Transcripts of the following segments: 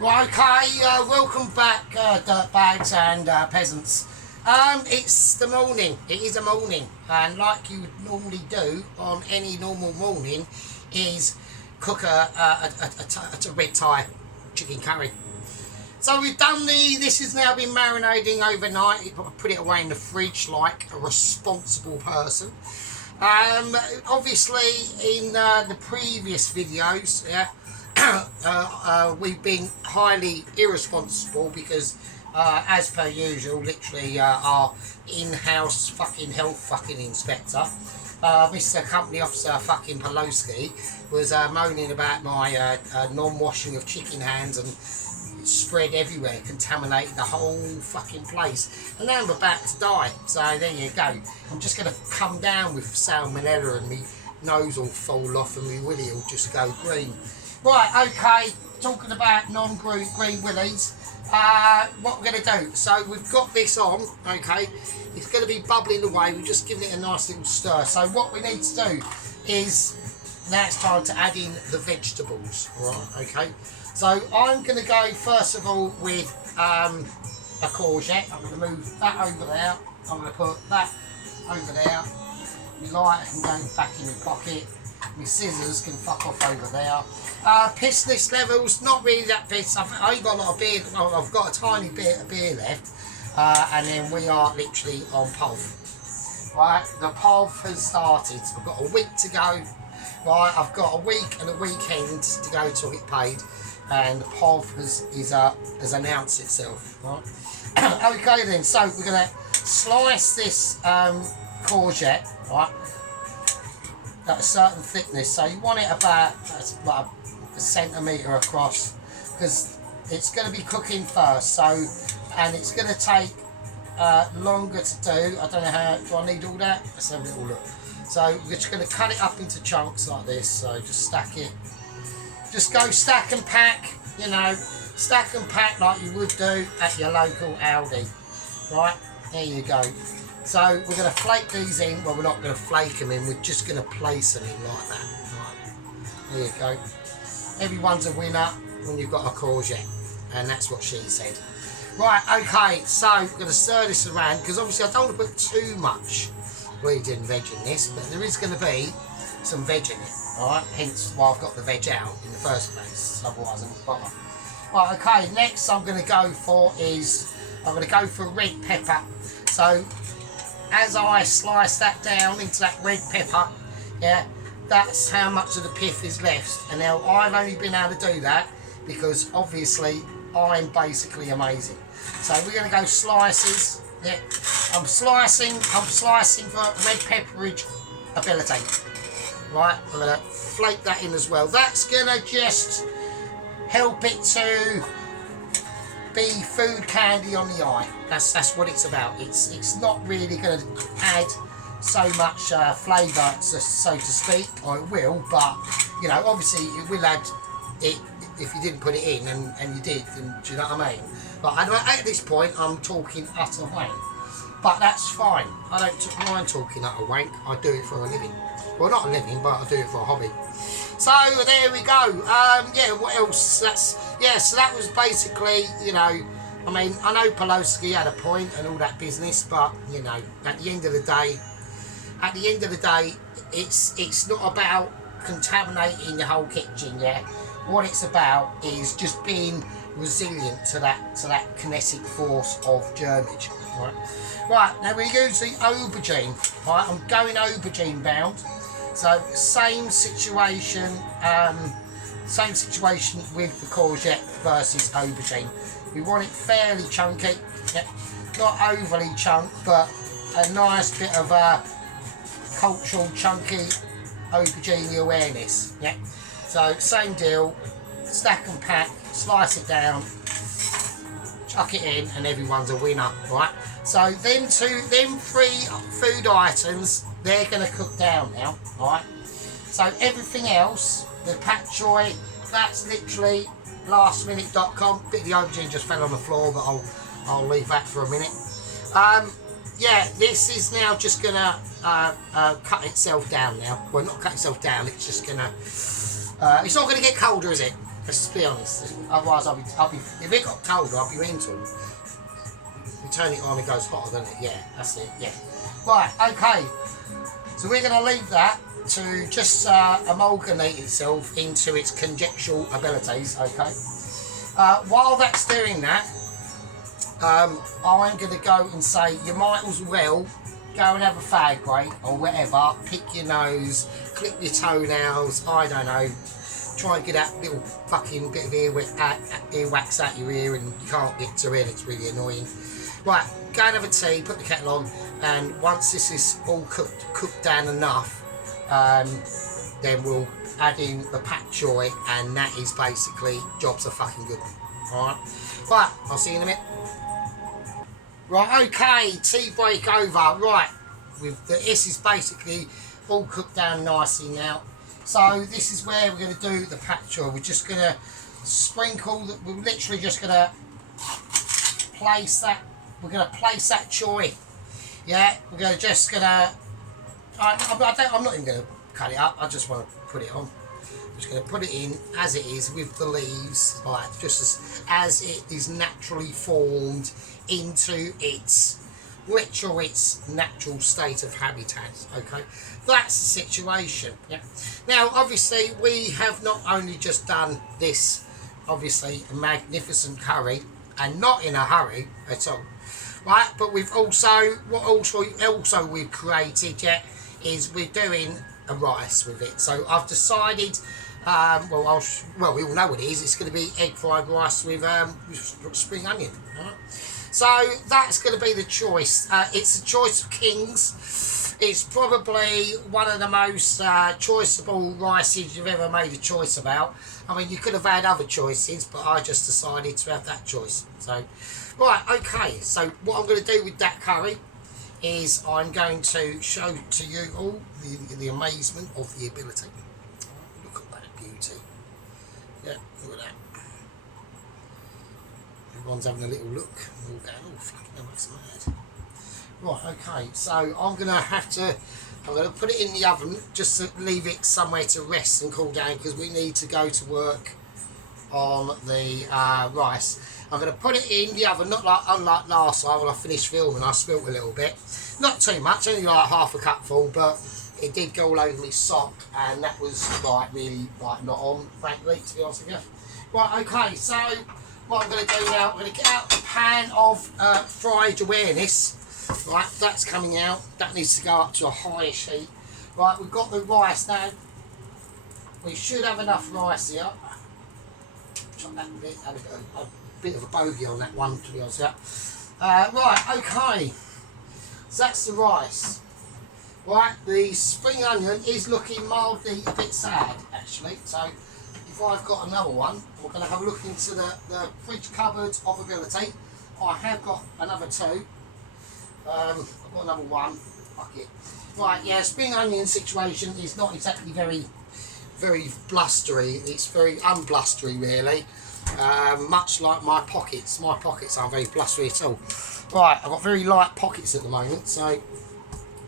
Right, okay, welcome back, dirtbags and peasants. It's the morning. It is a morning, and like you would normally do on any normal morning, is cook a red Thai chicken curry. So we've done this has now been marinating overnight. I put it away in the fridge like a responsible person. Obviously in the previous videos, yeah. We've been highly irresponsible because, as per usual, literally our in-house fucking health fucking inspector, Mr. Company Officer fucking Pelosi, was moaning about my non-washing of chicken hands and spread everywhere, contaminated the whole fucking place, and now I'm about to die. So there you go. I'm just going to come down with salmonella and me nose will fall off and me willy will just go green. Right, okay, talking about non-green willies, what we're going to do, so we've got this on, okay, it's going to be bubbling away, we're just giving it a nice little stir. So what we need to do is, now it's time to add in the vegetables, right, okay. So I'm going to go first of all with a courgette. I'm going to move that over there, I'm going to put that over there, my lighter can go back in my pocket, my scissors can fuck off over there. Pissness levels, not really that pissed. I ain't got a lot of beer. I've got a tiny bit of beer left, and then we are literally on POV. Right, the POV has started. I've got a week to go. Right, I've got a week and a weekend to go till it paid, and the POV has announced itself. Right. Okay then. So we're gonna slice this courgette, right, at a certain thickness. So you want it about like a centimetre across, because it's going to be cooking first, so, and it's going to take longer to do. I don't know how, do I need all that? Let's have a little look. So we're just going to cut it up into chunks like this, so just stack it, just go stack and pack, you know, stack and pack like you would do at your local Aldi. Right, there you go. So we're going to flake these in. Well, we're not going to flake them in, we're just going to place them in like that. Right. There you go. Everyone's a winner when you've got a courgette, and that's what she said. Right, okay, so we're going to stir this around, because obviously I don't want to put too much bleeding veg in this, but there is going to be some veg in it, alright? Hence why I've got the veg out in the first place, otherwise I wouldn't bother. Right, okay, next I'm going to go for red pepper. So as I slice that down into that red pepper, yeah, that's how much of the pith is left. And now I've only been able to do that because obviously I'm basically amazing. So we're going to go slices. Yeah, I'm slicing for red pepperage ability. Right, I'm going to flake that in as well. That's going to just help it to be food candy on the eye. That's what it's about. It's not really going to add so much flavour, so to speak, or it will, but you know, obviously it will add it if you didn't put it in, and you did, and do you know what I mean? But at this point I'm talking utter wank, but that's fine. I don't mind talking utter wank. I do it for a living. Well, not a living, but I do it for a hobby. So there we go. Yeah, what else? So that was basically, you know, I mean, I know Pelosi had a point and all that business, but you know, at the end of the day, it's not about contaminating the whole kitchen. Yeah, what it's about is just being resilient to that kinetic force of germage. Right, now we use the aubergine. Right, I'm going aubergine bound. So same situation with the courgette versus aubergine. We want it fairly chunky, yeah, not overly chunk, but a nice bit of a cultural chunky aubergine awareness. Yeah. So same deal, stack and pack, slice it down, chuck it in, and everyone's a winner, right? So them three food items, they're going to cook down now, right? So everything else, the pak choy, that's literally lastminute.com. Bit of the aubergine just fell on the floor, but I'll leave that for a minute. Yeah, this is now just going to cut itself down now. Well, not cut itself down, it's just going to... it's not going to get colder, is it? Let's be honest. Otherwise, I'll be. If it got colder, I'll be mental. You turn it on, it goes hotter, doesn't it? Yeah, that's it. Yeah. Right. Okay. So we're going to leave that to just amalgamate itself into its conjectural abilities. Okay. While that's doing that, I'm going to go and say you might as well go and have a fag break or whatever. Pick your nose, clip your toenails. I don't know. Try and get that little fucking bit of earwax out your ear, and you can't get to it. It's really annoying. Right, go and have a tea, put the kettle on, and once this is all cooked down enough, then we'll add in the pak choi, and that is basically jobs are fucking good. Alright, right, I'll see you in a minute. Right, okay, tea break over. Right, this is basically all cooked down nicely now. So this is where we're going to do the pak choi. We're just going to sprinkle, we're literally just going to place that, we're going to place that choi. Yeah, we're going to just going to, I'm not even going to cut it up, I just want to put it on. I'm just going to put it in as it is with the leaves, right, just as it is naturally formed into its natural state of habitat. Okay, that's the situation. Yeah. Now, obviously, we have not only just done this, obviously, a magnificent curry, and not in a hurry at all, right? But we've also we've created, yeah, is we're doing a rice with it. So I've decided. We all know what it is. It's going to be egg fried rice with spring onion. Right? So that's going to be the choice. It's a choice of kings. It's probably one of the most choiceable rices you've ever made a choice about. I mean, you could have had other choices, but I just decided to have that choice. So, right, okay. So what I'm going to do with that curry is I'm going to show to you all the amazement of the ability. Look at that beauty. Yeah, look at that. Everyone's having a little look. We're all going, oh, fucking hell, that's mad. Right, okay, so I'm going to put it in the oven just to leave it somewhere to rest and cool down, because we need to go to work on the rice. I'm going to put it in the oven, unlike last time when I finished filming, I spilt a little bit. Not too much, only like half a cupful, but it did go all over my sock, and that was like really like not on, frankly, to be honest with you. Right, okay, so what I'm going to do now, I'm going to get out the pan of fried awareness. Right, that's coming out. That needs to go up to a higher heat. Right, we've got the rice now. We should have enough rice here. Chop that bit. Had a bit of a bogey on that one, to be honest with you. Right, okay. So that's the rice. Right, the spring onion is looking mildly a bit sad, actually. So if I've got another one, we're going to have a look into the fridge cupboard of ability. I have got another two. I've got another one. Fuck it. Right, yeah, spring onion situation is not exactly very blustery. It's very unblustery, really. Much like my pockets. My pockets aren't very blustery at all. Right, I've got very light pockets at the moment, so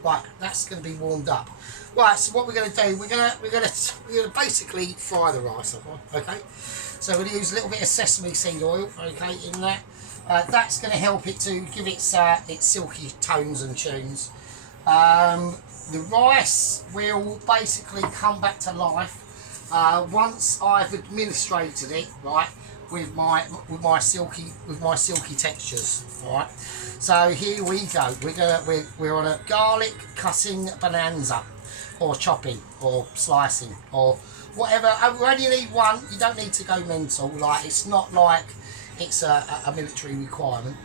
right, that's going to be warmed up. Right, so what we're going to do, we're going to basically fry the rice, okay? So we're going to use a little bit of sesame seed oil, okay, in that. That's going to help it to give its silky tones and tunes. The rice will basically come back to life once I've administrated it, right, with my silky textures, right. So here we go. We're on a garlic cutting bonanza, or chopping, or slicing, or whatever. We only need one. You don't need to go mental. Like, it's not like it's a military requirement.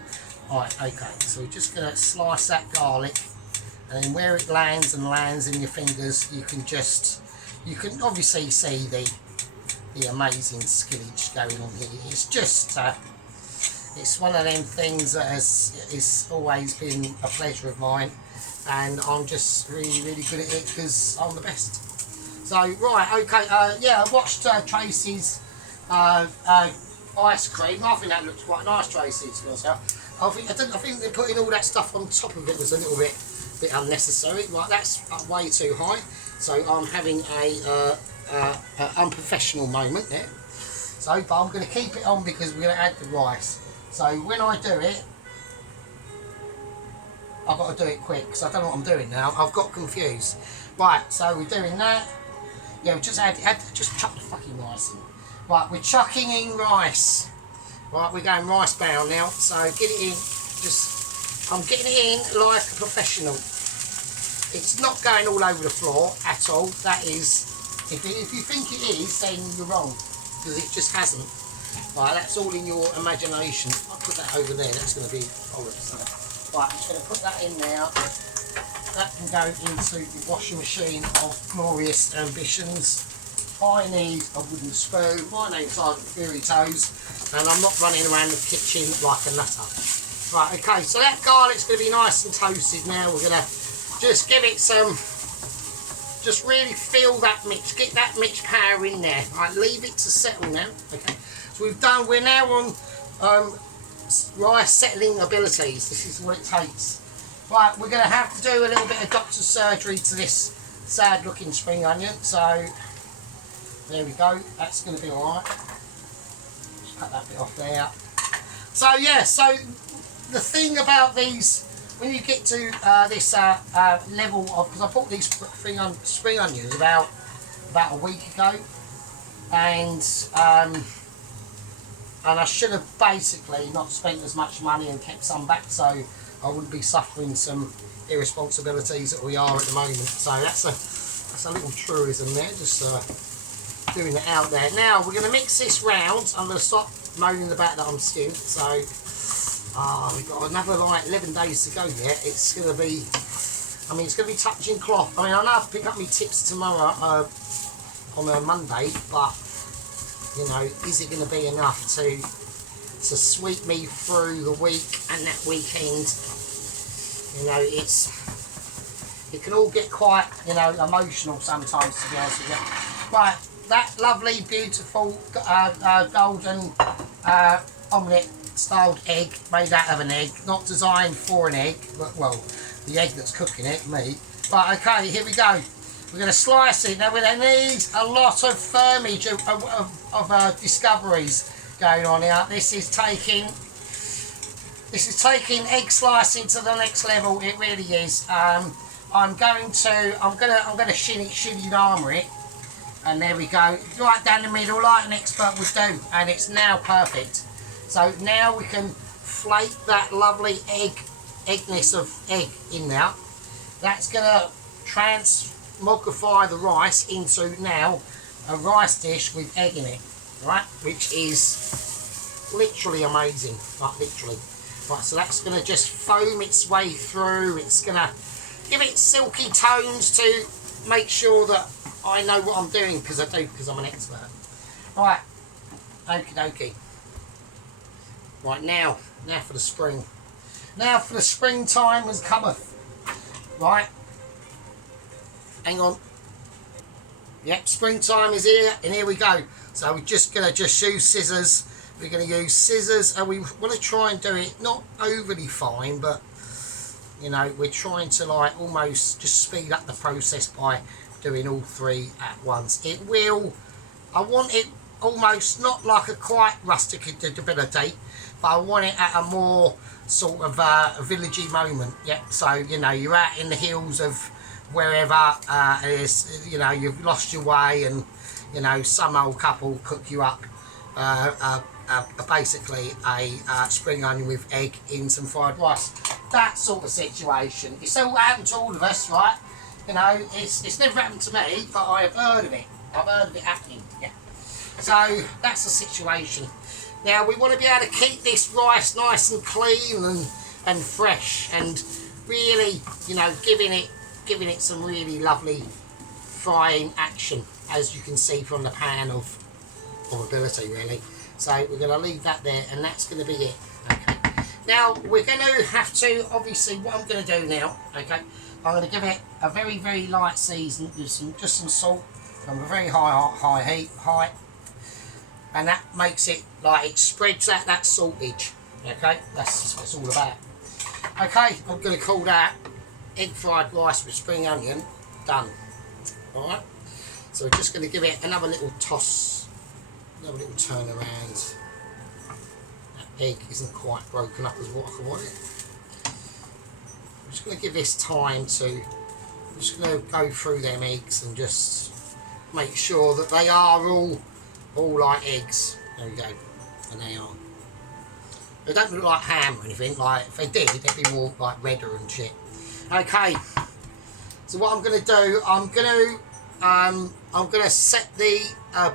Alright, okay, so we're just going to slice that garlic, and then where it lands in your fingers, you can obviously see the amazing skillage going on here. It's just it's one of them things that has always been a pleasure of mine, and I'm just really good at it because I'm the best. So right, okay, yeah, I watched Tracy's ice cream. I think that looks quite nice, Tracy, to be honest. I think they're putting all that stuff on top of it was a little bit unnecessary. Right, that's way too high. So I'm having a unprofessional moment there. So, but I'm going to keep it on because we're going to add the rice. So when I do it, I've got to do it quick because I don't know what I'm doing now. I've got confused. Right, so we're doing that. Yeah, we just just chuck the fucking rice in. Right, we're chucking in rice. Right, we're going rice bound now. So get it in. I'm getting it in like a professional. It's not going all over the floor at all. That is, if you think it is, then you're wrong, because it just hasn't. Right, that's all in your imagination. I'll put that over there. That's going to be horrible. So, right, I'm just going to put that in there. That can go into the washing machine of Glorious Ambitions. I need a wooden spoon. My name's Sergeant Fury Toes, and I'm not running around the kitchen like a nutter. Right, okay, so that garlic's going to be nice and toasted now. We're going to just give it some, just really feel that mix, get that mixed powder in there. Right, leave it to settle now. Okay, so we're now on rice settling abilities. This is what it takes. Right, we're going to have to do a little bit of doctor's surgery to this sad looking spring onion. So there we go, that's going to be alright. Just cut that bit off there. So yeah, so the thing about these, when you get to this level of, because I bought these spring onions about a week ago, and I should have basically not spent as much money and kept some back, so I wouldn't be suffering some irresponsibilities that we are at the moment. So that's a little truism there, just doing it out there. Now we're going to mix this round. I'm going to stop moaning about that I'm skint. So we've got another like 11 days to go yet. It's going to be, I mean, it's going to be touching cloth. I mean, I know I'll pick up my tips tomorrow on a Monday, but you know, is it going to be enough to sweep me through the week and that weekend? You know, it can all get quite, you know, emotional sometimes, to be honest with you. Right, that lovely, beautiful golden omelette styled egg, made out of an egg, not designed for an egg, but well, the egg that's cooking it, me. Right, okay, here we go. We're going to slice it. Now we're going to need a lot of fermage of discoveries going on here. This is taking egg slicing to the next level. It really is. I'm gonna shilly armour it, and there we go, right down the middle like an expert would do, and it's now perfect. So now we can flake that lovely eggness of egg in there. That's gonna transmogrify the rice into now a rice dish with egg in it, right? Which is literally amazing, like literally. Right, so that's going to just foam its way through. It's going to give it silky tones to make sure that I know what I'm doing, because I do, because I'm an expert. Right, okie dokie. Right, now for the spring. Now for the springtime has cometh. Right, hang on. Yep, springtime is here, and here we go. So we're just going to use scissors. We're going to use scissors, and we want to try and do it not overly fine, but you know, we're trying to like almost just speed up the process by doing all three at once. It will, I want it almost not like a quite rustic ability, but I want it at a more sort of villagey moment. Yep. So you know, you're out in the hills of wherever it is, you know, you've lost your way, and you know, some old couple cook you up basically a spring onion with egg in some fried rice. That sort of situation. It's all happened to all of us, right? You know, it's never happened to me, but I have heard of it. I've heard of it happening. Yeah. So that's the situation. Now we want to be able to keep this rice nice and clean and fresh, and really, you know, giving it some really lovely frying action, as you can see from the pan of ability, really. So we're going to leave that there, and that's going to be it. Okay. Now we're going to have to, obviously, what I'm going to do now, okay, I'm going to give it a very, very light season with just some salt from a very high heat, and that makes it like it spreads out that saltage. Okay, that's what it's all about. Okay, I'm going to call that egg fried rice with spring onion done. All right. So we're just going to give it another little toss have a little turn around. That egg isn't quite broken up as what I want it. I'm just going to give this time to, I'm just going to go through them eggs and just make sure that they are all like eggs. There we go, and they are. They don't look like ham or anything. Like if they did, they'd be more like redder and shit. Okay. So what I'm going to do, I'm going to set the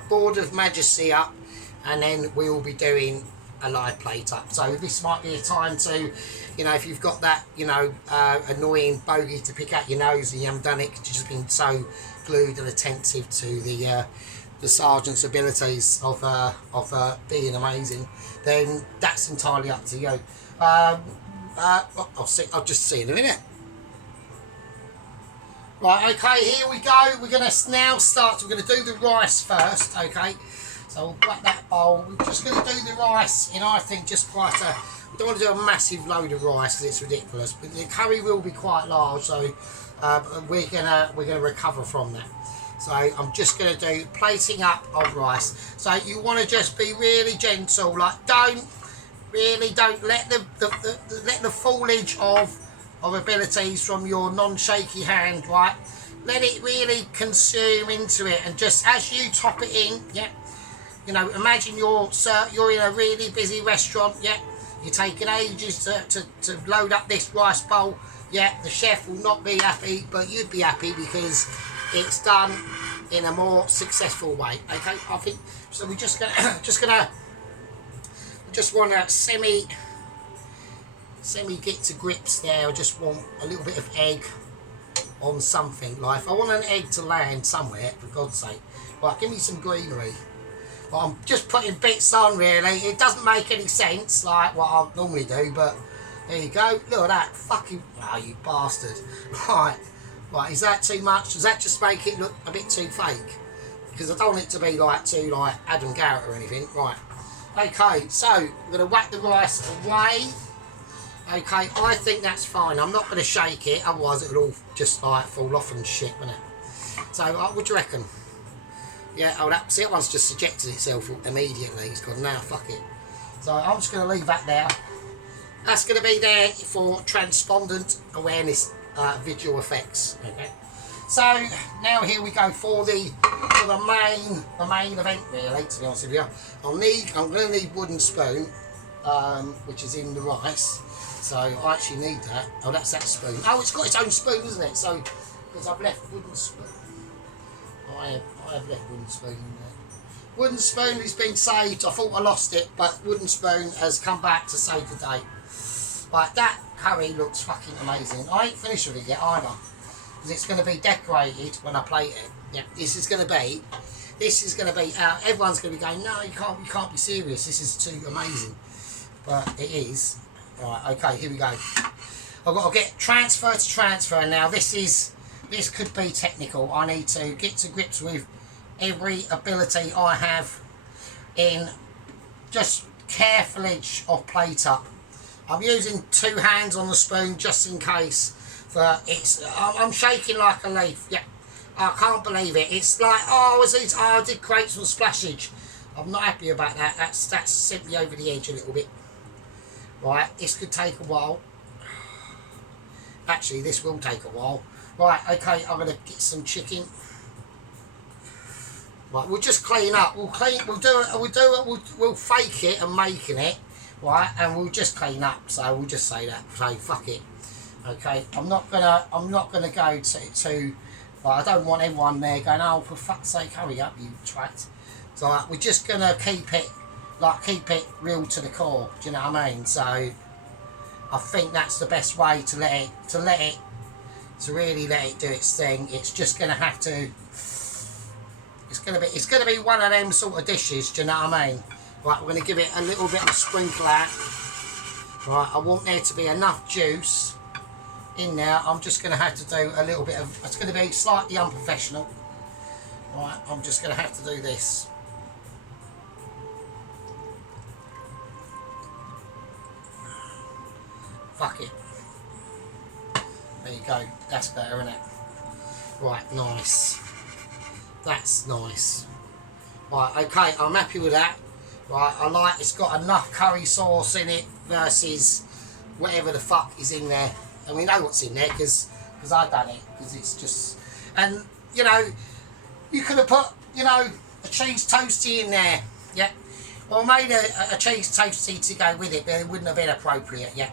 Board of Majesty up, and then we will be doing a live plate up. So this might be a time to, you know, if you've got that, you know, annoying bogey to pick out your nose and you haven't done it because you've just been so glued and attentive to the sergeant's abilities of being amazing, then that's entirely up to you. I'll just see in a minute. Right, okay, here we go. We're going to now start. We're going to do the rice first, okay? So we'll whack that bowl. We're just going to do the rice in, I think, just quite a... We don't want to do a massive load of rice because it's ridiculous. But the curry will be quite large, so we're gonna recover from that. So I'm just going to do plating up of rice. So you want to just be really gentle. Like, don't let the foliage of abilities from your non-shaky hand, right? Let it really consume into it, and just as you top it in, yeah. You know, imagine you're in a really busy restaurant, yeah. You're taking ages to load up this rice bowl, yeah. The chef will not be happy, but you'd be happy because it's done in a more successful way. Okay, I think so. We're just want to semi get to grips there. I just want a little bit of egg on something. Like, I want an egg to land somewhere, for God's sake. Right, give me some greenery. Well, I'm just putting bits on, really. It doesn't make any sense, like what I normally do, but there you go. Look at that. Fucking... Oh, you bastard. Right, is that too much? Does that just make it look a bit too fake? Because I don't want it to be like too like Adam Garrett or anything. Right. Okay, so I'm going to whack the rice away. Okay, I think that's fine. I'm not going to shake it, otherwise it'll all just like fall off and shit, won't it? So, what do you reckon? Yeah, oh, see, that one's just ejected itself immediately. It's gone, now, fuck it. So, I'm just going to leave that there. That's going to be there for transpondent awareness visual effects. Okay. So, now here we go for the main event, really, to be honest with you. I'm going to need wooden spoon, which is in the rice. So I actually need that. Oh, that's that spoon. Oh, it's got its own spoon, isn't it? So, because I've left wooden spoon. I have left wooden spoon in there. Wooden spoon has been saved. I thought I lost it, but wooden spoon has come back to save the day. But that curry looks fucking amazing. I ain't finished with it yet either, because it's going to be decorated when I plate it. Yeah, this is going to be everyone's going to be going, no, you can't be serious. This is too amazing. But it is. Right, okay, here we go. I've got to get transfer to transfer now. This could be technical. I need to get to grips with every ability I have in just carefulage of plate up. I'm using 2 hands on the spoon just in case. But I'm shaking like a leaf. Yeah, I can't believe it. It's like, I did create some splashage. I'm not happy about that. That's sent me over the edge a little bit. Right, this could take a while. Actually, this will take a while. Right, okay, I'm gonna get some chicken. Right, we'll just clean up. We'll fake it and making it, right? And we'll just clean up. So we'll just say that. So fuck it. Okay, I'm not gonna go to. Well, I don't want everyone there going, oh, for fuck's sake, hurry up, you twat. So we're just gonna keep it real to the core. Do you know what I mean? So I think that's the best way to really let it do its thing. It's just gonna have to. It's gonna be one of them sort of dishes. Do you know what I mean? Right, we're gonna give it a little bit of sprinkle out. Right, I want there to be enough juice in there. I'm just gonna have to do a little bit of. It's gonna be slightly unprofessional. Right, I'm just gonna have to do this. Fuck it. There you go. That's better, isn't it? Right, nice. That's nice. Right, okay, I'm happy with that. Right, I like it's got enough curry sauce in it versus whatever the fuck is in there. And we know what's in there because I've done it. Because it's just... And, you know, you could have put, you know, a cheese toasty in there. Yeah. Or made a cheese toasty to go with it, but it wouldn't have been appropriate, yeah.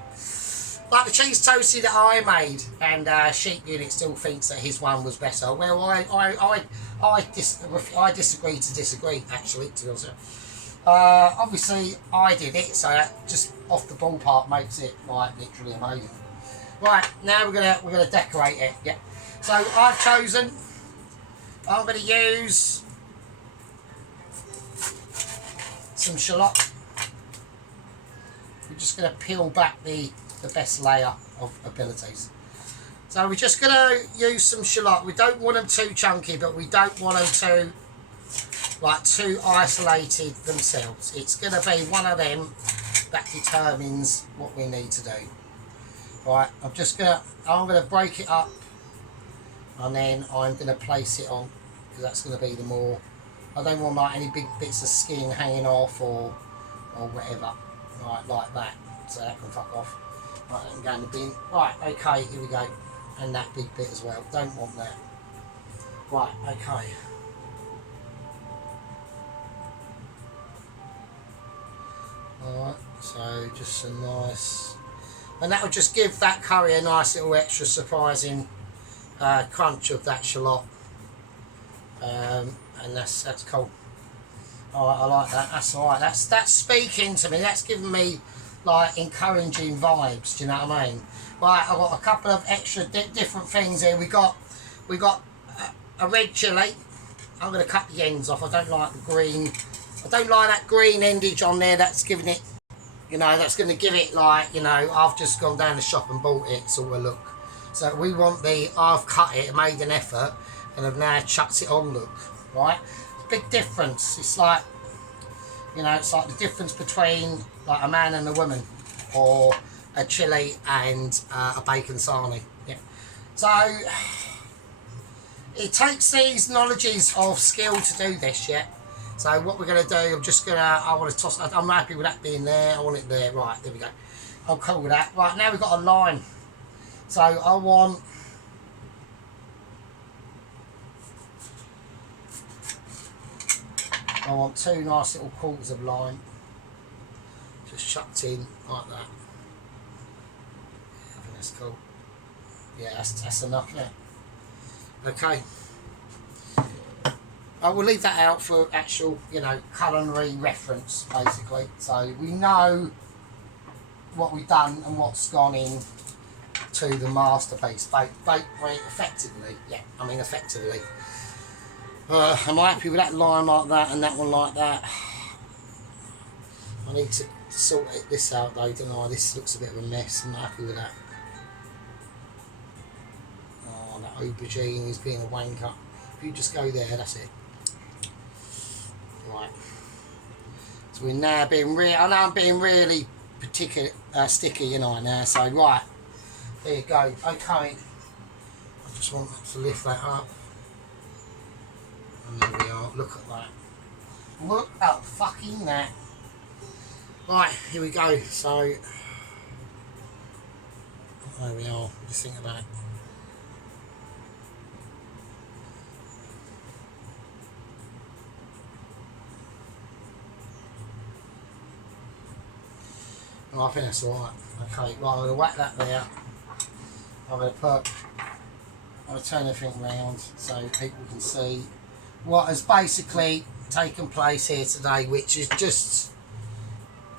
Like the cheese toasty that I made, and Sheep Unit still thinks that his one was better. Well, I disagree to disagree, actually, to be honest. Obviously, I did it, so that just off the ballpark makes it like literally amazing. Right, now we're gonna decorate it. Yeah. So I've chosen. I'm gonna use some shallot. We're just gonna peel back the best layer of abilities. So we're just gonna use some shallot. We don't want them too chunky, but we don't want them too like too isolated themselves. It's going to be one of them that determines what we need to do. Right, I'm going to break it up, and then I'm going to place it on, because that's going to be the more, I don't want like any big bits of skin hanging off or whatever, right, like that, so that can fuck off. Right, that can go in the bin. Right, okay, here we go, and that big bit as well, don't want that. Right, okay. Alright, so just a nice, and that will just give that curry a nice little extra surprising crunch of that shallot, and that's cool. Alright, I like that. That's alright. That's speaking to me. That's giving me like encouraging vibes. Do you know what I mean? Right, I've got a couple of extra different things here. We got a red chilli. I'm going to cut the ends off. I don't like the green. I don't like that green endage on there. That's giving it, you know, that's going to give it like, you know, I've just gone down the shop and bought it sort of look. So we want the I've cut it, made an effort, and I've now chucked it on look, right? Big difference. It's like, you know, it's like the difference between like a man and a woman, or a chili and a bacon sarnie. Yeah. So it takes these knowledges of skill to do this, yeah. So what we're going to do, I want to toss, I'm happy with that being there, I want it there, right, there we go. I'm cool with that. Right, now we've got a lime. So I want two nice little quarters of lime. Just chucked in like that. I think that's cool. Yeah, that's enough there. Okay. I will leave that out for actual, you know, culinary reference, basically. So we know what we've done and what's gone in to the masterpiece. Bake effectively. Yeah, I mean effectively. Am I happy with that line like that and that one like that? I need to sort this out though, don't I? This looks a bit of a mess. I'm not happy with that. Oh, that aubergine is being a wanker. If you just go there, that's it. Right. So we're now being I know I'm being really particular, sticky, you know, now. So right, there you go. Okay. I just want to lift that up. And there we are. Look at that. Look at fucking that. Right, here we go. So there we are. What do you think of that? Oh, I think that's alright. Okay, right, I'm going to whack that there. I'm going to turn everything around so people can see what has basically taken place here today, which is just,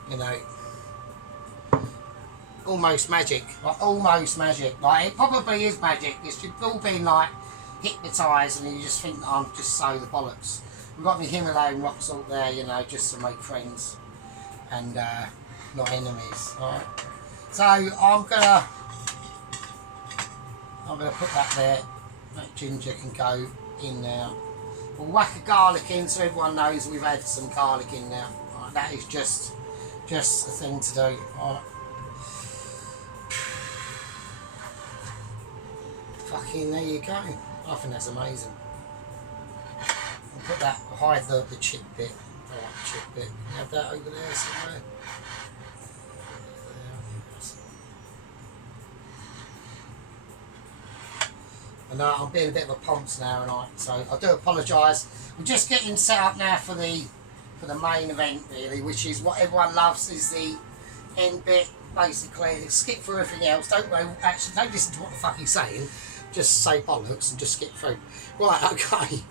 you know, almost magic. Like, almost magic. Like, it probably is magic. It's just all been, like, hypnotised, and you just think that I'm just so the bollocks. We've got the Himalayan rock salt there, you know, just to make friends. And, not enemies. Alright. So I'm gonna put that there. That ginger can go in now. We'll whack a garlic in so everyone knows we've had some garlic in now. Right, that is just a thing to do. Alright. Fucking there you go. I think that's amazing. put that, hide the chip bit. I like the chip bit. You have that over there somewhere. And I'm being a bit of a ponce now, and so I do apologise. We're just getting set up now for the main event, really, which is what everyone loves, is the end bit. Basically, skip through everything else. Don't listen to what the fuck he's saying. Just say bollocks and just skip through. Right, okay,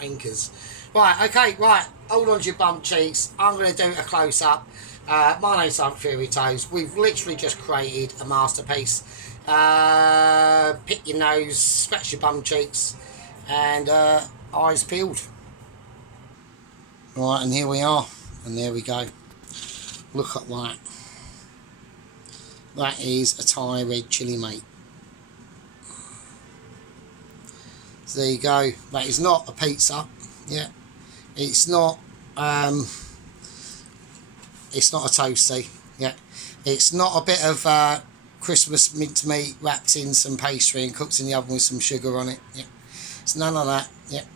anchors. Right, okay, right. Hold on to your bum cheeks. I'm going to do a close up. My name's Silent Fury Toes. We've literally just created a masterpiece. Pick your nose, scratch your bum cheeks, and eyes peeled. Right, and here we are, and there we go. Look at that. That is a Thai red chilli, mate. So there you go. That is not a pizza. Yeah, it's not. It's not a toasty. Yeah, it's not a bit of Christmas mincemeat wrapped in some pastry and cooked in the oven with some sugar on it. Yeah, it's none of that. Yeah,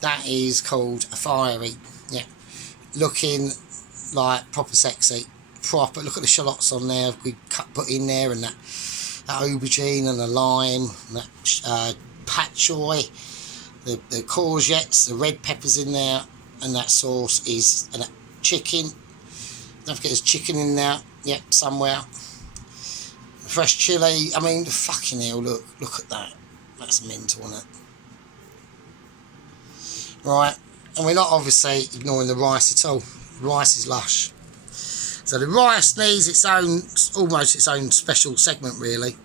that is called a fiery. Yeah, looking like proper sexy. Proper. Look at the shallots on there. We put in there, and that aubergine and the lime, and that pat choy, the courgettes, the red peppers in there, and that sauce is and that chicken. Don't forget there's chicken in there. Yep, somewhere. Fresh chilli. I mean, fucking hell, look at that. That's mental, isn't it? Right, and we're not obviously ignoring the rice at all. Rice is lush. So the rice needs its own, almost its own special segment, really.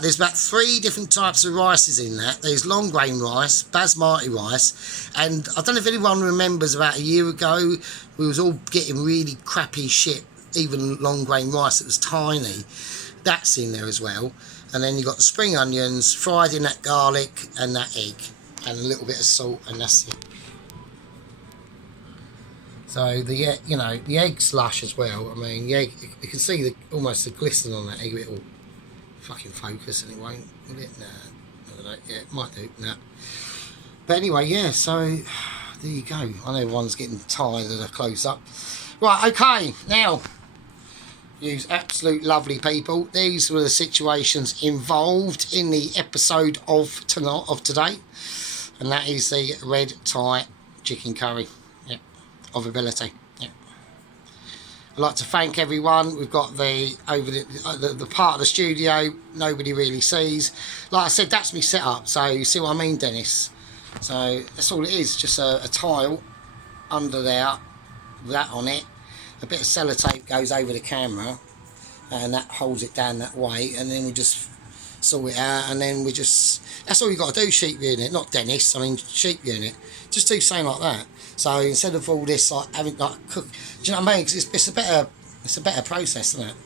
There's about 3 different types of rices in that. There's long grain rice, basmati rice, and I don't know if anyone remembers about a year ago, we was all getting really crappy shit, even long grain rice that was tiny. That's in there as well. And then you've got the spring onions, fried in that garlic and that egg, and a little bit of salt, and that's it. So the egg's lush as well. I mean, the egg, you can see almost the glisten on that egg. It'll fucking focus, and it won't, will it? Nah, I don't know. Yeah, it might do. Nah. But anyway, yeah. So there you go. I know everyone's getting tired of the close up. Right. Okay. Now, you absolute lovely people. These were the situations involved in the episode of today, and that is the red Thai chicken curry. Of ability. Yeah. I'd like to thank everyone. We've got the part of the studio nobody really sees. Like I said, that's me set up. So you see what I mean, Dennis? So that's all it is. Just a tile under there with that on it. A bit of sellotape goes over the camera, and that holds it down that way. And then we just sort it out, and then we just. That's all you got to do, sheep unit. Not Dennis. I mean sheep unit. Just do something like that. So instead of all this, like having like cook, do you know what I mean? 'Cause it's a better process, isn't it?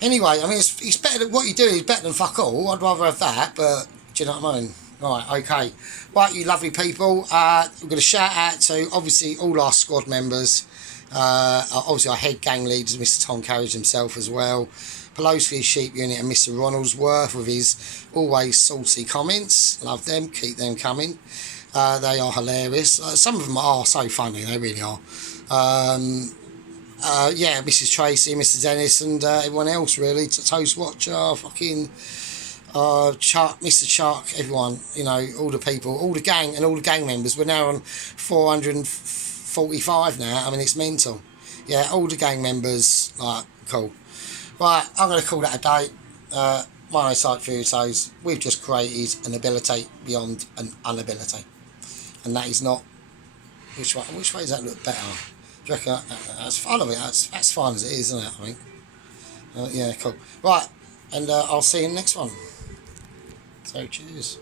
Anyway, I mean it's better than what you do is better than fuck all. I'd rather have that, but do you know what I mean? Right, okay. Right, you lovely people. We're going to shout out to obviously all our squad members. Obviously our head gang leaders, Mr. Tom Carriage himself as well. Pelosi Sheep Unit and Mr. Ronaldsworth with his always saucy comments. Love them. Keep them coming. They are hilarious. Some of them are so funny, they really are. Yeah, Mrs. Tracy, Mr. Dennis, and everyone else really. Toast Watcher, fucking Chuck, Mr. Chuck, everyone. You know, all the people, all the gang, and all the gang members. We're now on 445 now. I mean, it's mental. Yeah, all the gang members, like, cool. Right, I'm going to call that a day. My name's Silent Fury Toes. We've just created an ability beyond an unability. And that is not. Which way does that look better? Do you reckon that's fine of it? That's fine as it is, isn't it? I think. Yeah, cool. Right, and I'll see you in the next one. So cheers.